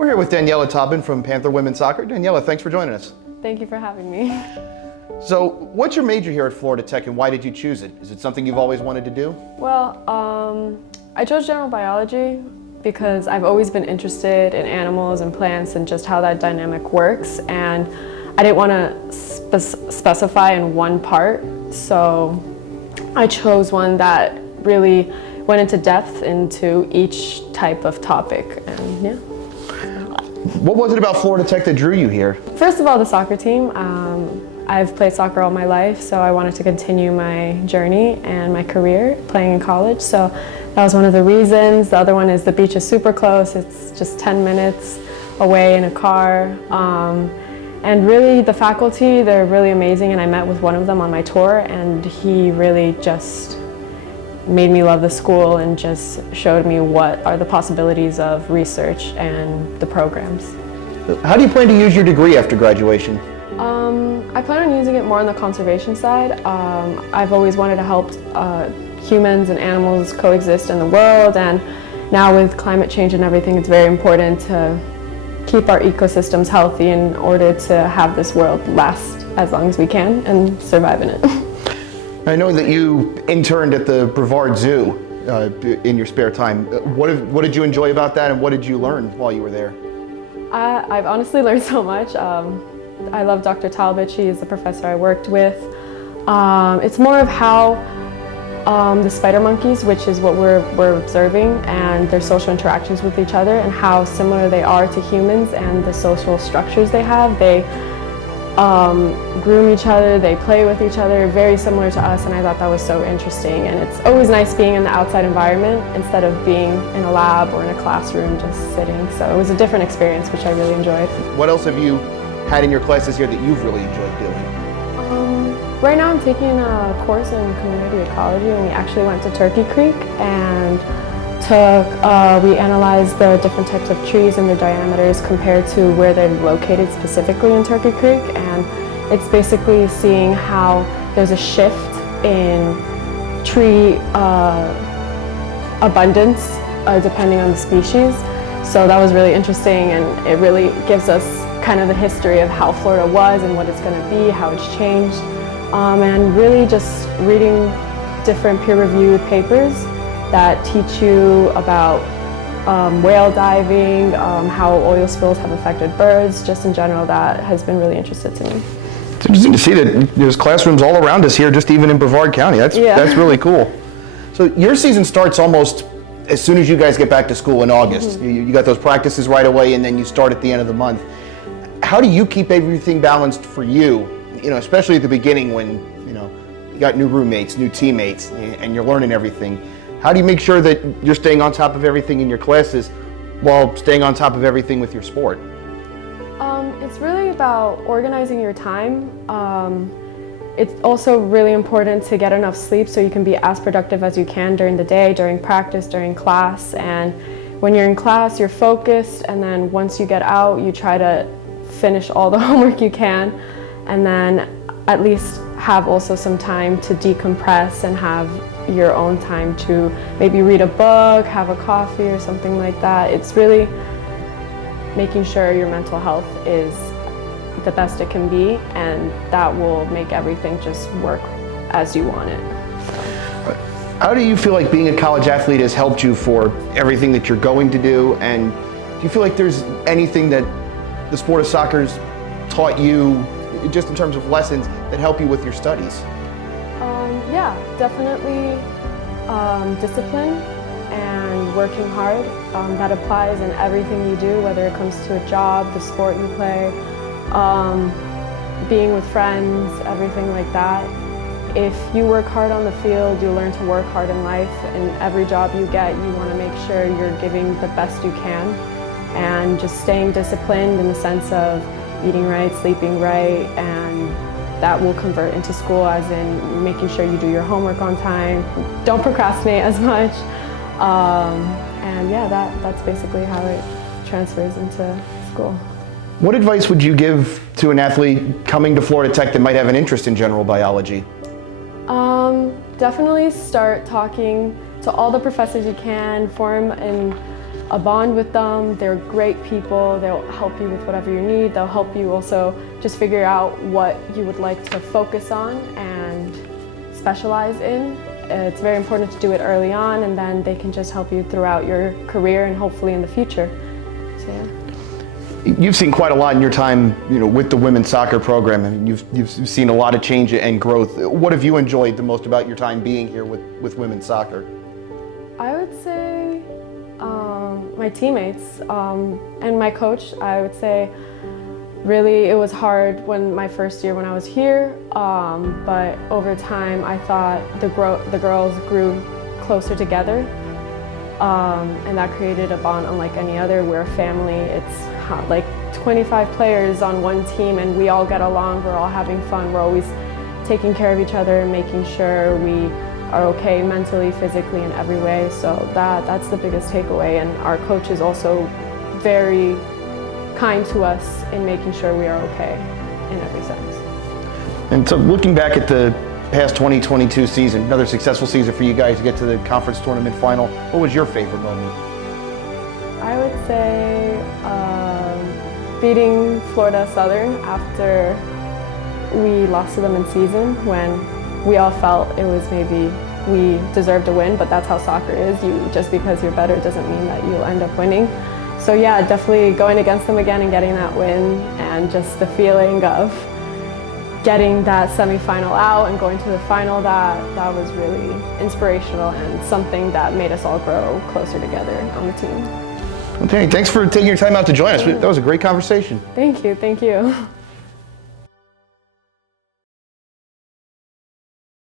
We're here with Daniela Tobon from Panther Women's Soccer. Daniela, thanks for joining us. Thank you for having me. So, what's your major here at Florida Tech and why did you choose it? Is it something you've always wanted to do? Well, I chose general biology because I've always been interested in animals and plants and just how that dynamic works, and I didn't want to specify in one part, so I chose one that really went into depth into each type of topic, and yeah. What was it about Florida Tech that drew you here? First of all, the soccer team. I've played soccer all my life, so I wanted to continue my journey and my career playing in college, so that was one of the reasons. The other one is the beach is super close. It's just 10 minutes away in a car. And really the faculty, they're really amazing, and I met with one of them on my tour, and he really just made me love the school and just showed me what are the possibilities of research and the programs. How do you plan to use your degree after graduation? I plan on using it more on the conservation side. I've always wanted to help humans and animals coexist in the world, and now with climate change and everything, it's very important to keep our ecosystems healthy in order to have this world last as long as we can and survive in it. I know that you interned at the Brevard Zoo in your spare time. What did you enjoy about that, and what did you learn while you were there? I've honestly learned so much. I love Dr. Talbot. She is the professor I worked with. It's more of how the spider monkeys, which is what we're observing, and their social interactions with each other, and how similar they are to humans and the social structures they have. They groom each other, they play with each other, very similar to us, and I thought that was so interesting. And it's always nice being in the outside environment instead of being in a lab or in a classroom just sitting. So it was a different experience, which I really enjoyed. What else have you had in your classes here that you've really enjoyed doing? Right now I'm taking a course in community ecology, and we actually went to Turkey Creek and we analyzed the different types of trees and their diameters compared to where they're located specifically in Turkey Creek, and it's basically seeing how there's a shift in tree abundance depending on the species. So that was really interesting, and it really gives us kind of the history of how Florida was and what it's going to be, how it's changed, and really just reading different peer-reviewed papers that teach you about whale diving, how oil spills have affected birds, just in general. That has been really interesting to me. It's interesting to see that there's classrooms all around us here, just even in Brevard County. That's really cool. So your season starts almost as soon as you guys get back to school in August. Mm-hmm. You got those practices right away, and then you start at the end of the month. How do you keep everything balanced for you, especially at the beginning when, you got new roommates, new teammates, and you're learning everything? How do you make sure that you're staying on top of everything in your classes while staying on top of everything with your sport? It's really about organizing your time. It's also really important to get enough sleep so you can be as productive as you can during the day, during practice, during class. And when you're in class, you're focused, and then once you get out, you try to finish all the homework you can, and then at least have also some time to decompress and have your own time to maybe read a book, have a coffee or something like that. It's really making sure your mental health is the best it can be, and that will make everything just work as you want it. How do you feel like being a college athlete has helped you for everything that you're going to do? And do you feel like there's anything that the sport of soccer's taught you, just in terms of lessons, that help you with your studies? Yeah, definitely discipline and working hard. That applies in everything you do, whether it comes to a job, the sport you play, being with friends, everything like that. If you work hard on the field, you learn to work hard in life. In every job you get, you want to make sure you're giving the best you can, and just staying disciplined in the sense of eating right, sleeping right, and that will convert into school, as in making sure you do your homework on time, don't procrastinate as much, and yeah, that's basically how it transfers into school. What advice would you give to an athlete coming to Florida Tech that might have an interest in general biology? Definitely start talking to all the professors you can, form a bond with them. They're great people. They'll help you with whatever you need. They'll help you also just figure out what you would like to focus on and specialize in. It's very important to do it early on, and then they can just help you throughout your career and hopefully in the future. So, yeah. You've seen quite a lot in your time, with the women's soccer program. I mean, you've seen a lot of change and growth. What have you enjoyed the most about your time being here with women's soccer? I would say my teammates and my coach. I would say really it was hard my first year when I was here, but over time I thought the girls grew closer together, and that created a bond unlike any other. We're a family. It's like 25 players on one team, and we all get along. We're all having fun. We're always taking care of each other and making sure we are okay mentally, physically, in every way. So that's the biggest takeaway. And our coach is also very kind to us in making sure we are okay in every sense. And so looking back at the past 2022 season, another successful season for you guys to get to the conference tournament final, what was your favorite moment? I would say beating Florida Southern after we lost to them in season, when we all felt it was maybe we deserved to win, but that's how soccer is. Just because you're better doesn't mean that you'll end up winning. So yeah, definitely going against them again and getting that win, and just the feeling of getting that semifinal out and going to the final, that was really inspirational and something that made us all grow closer together on the team. Okay, thanks for taking your time out to join us. That was a great conversation. Thank you.